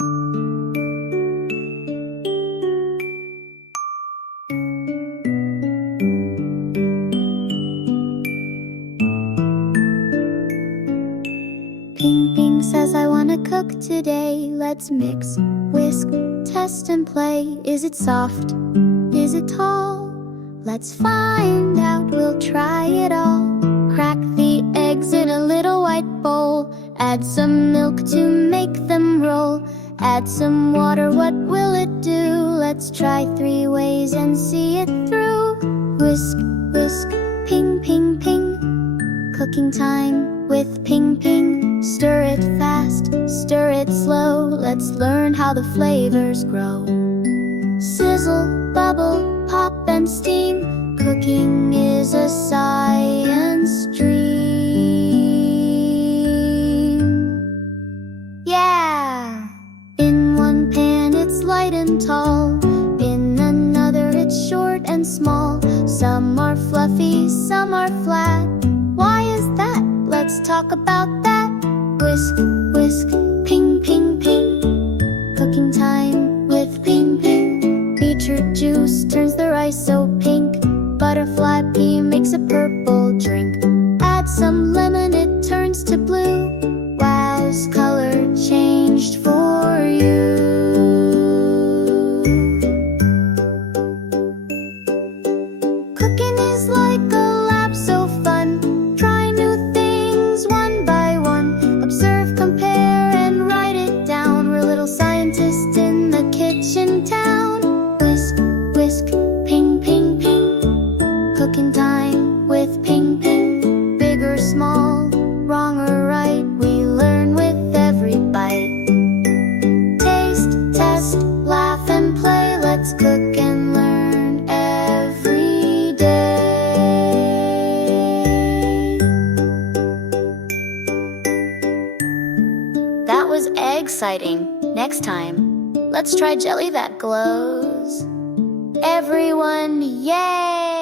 Pingping says I wanna cook today. Let's mix, whisk, test and play. Is it soft? Is it tall? Let's find out, we'll try it all. Crack the eggs in a little white bowl. Add some milk to make them roll. Add some water, what will it do? Let's try 3 ways and see it through. Whisk, whisk, ping, ping, ping. Cooking time with Pingping. Stir it fast, stir it slow. Let's learn how the flavors grow. Sizzle, bubble, pop and steam. Cooking is a science dream. Yeah! In one pan it's light and tall. In another it's short and small. Some are fluffy, some are flat. Why is that? Let's talk about that. Whisk, whisk, ping, ping, ping. Cooking time with Pingping. Beetroot juice turns the rice so pink. Butterfly pea makes a purple drink. Add some lemon, it turns to blue. Wow's color changed for you. Cooking is like a lab so fun. Try new things one by one. Observe, compare, and write it down. We're little scientists in the kitchen town. Whisk, whisk, ping, ping, ping. Cooking time with Pingping. Big or small, wrong or right, we learn with every bite. Taste, test, laugh and play. Let's cook and learn every day. That was egg-citing. Next time, let's try jelly that glows. Everyone, yay!